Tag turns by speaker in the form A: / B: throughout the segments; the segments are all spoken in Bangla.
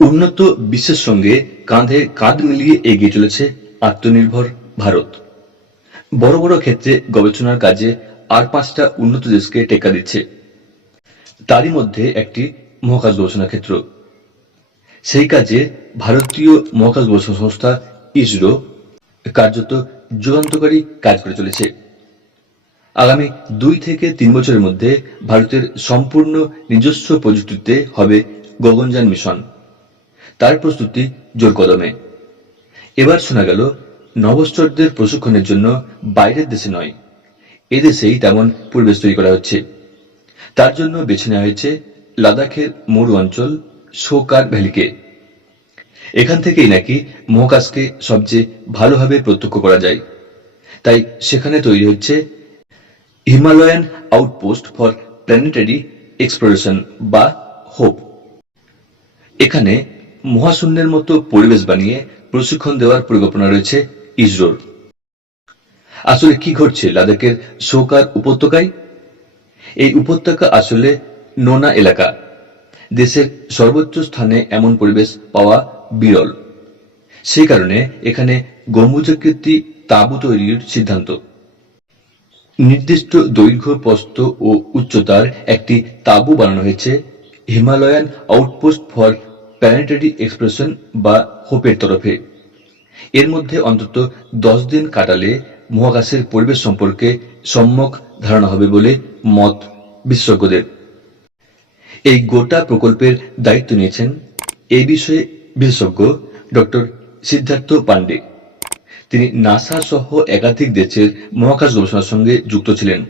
A: উন্নত বিশ্বের সঙ্গে কাঁধে কাঁধ মিলিয়ে এগিয়ে চলেছে আত্মনির্ভর ভারত। বড় বড় ক্ষেত্রে গবেষণার কাজে আর পাঁচটা উন্নত দেশকে টেক্কা দিচ্ছে। তারই মধ্যে একটি মহাকাশ গবেষণা ক্ষেত্র। সেই কাজে ভারতীয় মহাকাশ গবেষণা সংস্থা ইসরো কার্যত যুগান্তকারী কাজ করে চলেছে। আগামী দুই থেকে তিন বছরের মধ্যে ভারতের সম্পূর্ণ নিজস্ব প্রযুক্তিতে হবে গগনযান মিশন। তার প্রস্তুতি জোর কদমে। এবার শোনা গেল, নভশ্চরদের প্রশিক্ষণের জন্য বাইরের দেশে নয়, এদেশেই তেমন পরিবেশ তৈরি করা হচ্ছে। তার জন্য বেছে নেওয়া হয়েছে লাদাখের মরু অঞ্চল সোকার ভ্যালিকে। এখান থেকেই নাকি মহাকাশকে সবচেয়ে ভালোভাবে প্রত্যক্ষ করা যায়। তাই সেখানে তৈরি হচ্ছে Himalayan outpost for planetary exploration বা হোপ। এখানে মহাশূন্যের মতো পরিবেশ বানিয়ে প্রশিক্ষণ দেওয়ার পরিকল্পনা রয়েছে ইসরোর। আসলে কি ঘটছে লাদাখের সোকার উপত্যকায়? এই উপত্যকা আসলে নোনা এলাকা। দেশের সর্বোচ্চ স্থানে এমন পরিবেশ পাওয়া বিরল। সেই কারণে এখানে গম্বুজাকৃতি তাঁবু তৈরির সিদ্ধান্ত। নির্দিষ্ট দৈর্ঘ্য, প্রস্থ ও উচ্চতার একটি তাঁবু বানানো হয়েছে Himalayan outpost for planetary expression বা হোপের তরফে। এর মধ্যে অন্তত দশ দিন কাটালে মহাকাশের পরিবেশ সম্পর্কে সম্যক ধারণা হবে বলে মত বিশেষজ্ঞদের। এই গোটা প্রকল্পের দায়িত্ব নিয়েছেন এই বিষয়ে বিশেষজ্ঞ ডক্টর সিদ্ধার্থ পান্ডে তিনি নাসা সহ একাধিক দেশের মহাকাশ গবেষণার সঙ্গে যুক্ত ছিলেন।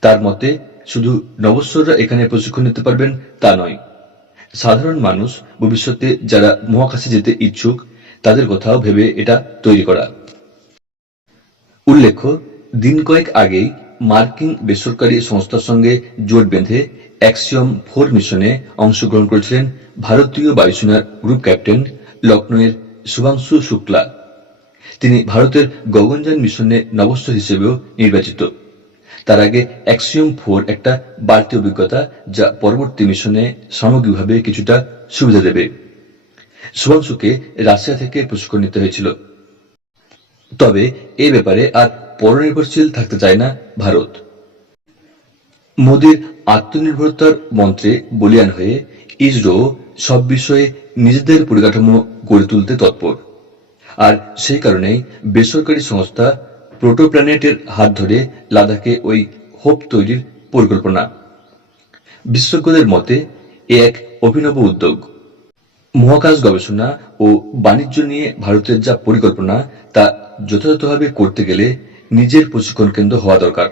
A: তার মতে, শুধু নবশ্বররা এখানে প্রশিক্ষণ নিতে পারবেন তা নয়। সাধারণ মানুষ ভবিষ্যতে যারা মহাকাশে যেতে ইচ্ছুক, তাদের কথাও ভেবে এটা তৈরি করা। উল্লেখ্য, দিন কয়েক আগেই মার্কিন বেসরকারি সংস্থার সঙ্গে জোট বেঁধে অ্যাক্সিয়ম ফোর মিশনে অংশগ্রহণ করেছিলেন ভারতীয় বায়ুসেনার গ্রুপ ক্যাপ্টেন লখনৌয়ের শুভাংশু শুক্লা। তিনি ভারতের গগনযান মিশনে নবস্থ হিসেবেও নির্বাচিত। তার আগে অ্যাক্সিয়ম ফোর একটা বাড়তি অভিজ্ঞতা যা পরবর্তী মিশনে সামগ্রিকভাবে কিছুটা সুবিধা দেবে। শুভাংশুকে রাশিয়া থেকে প্রশিক্ষণ নিতে হয়েছিল। তবে এ ব্যাপারে আর পরনির্ভরশীল থাকতে চায় না ভারত। মোদীর আত্মনির্ভরতার মন্ত্রে বলিয়ান হয়ে ইসরো সব বিষয়ে নিজেদের পরিকাঠামো গড়ে তুলতে তৎপর। আর সেই কারণেই বেসরকারি সংস্থা প্রোটোপ্ল্যানেটের হাত ধরে লাদাখে ওই হোপ তৈরির পরিকল্পনা। বিশেষজ্ঞদের মতে, এ এক অভিনব উদ্যোগ। মহাকাশ গবেষণা ও বাণিজ্য নিয়ে ভারতের যা পরিকল্পনা, তা যথাযথভাবে করতে গেলে নিজের প্রশিক্ষণ কেন্দ্র হওয়া দরকার।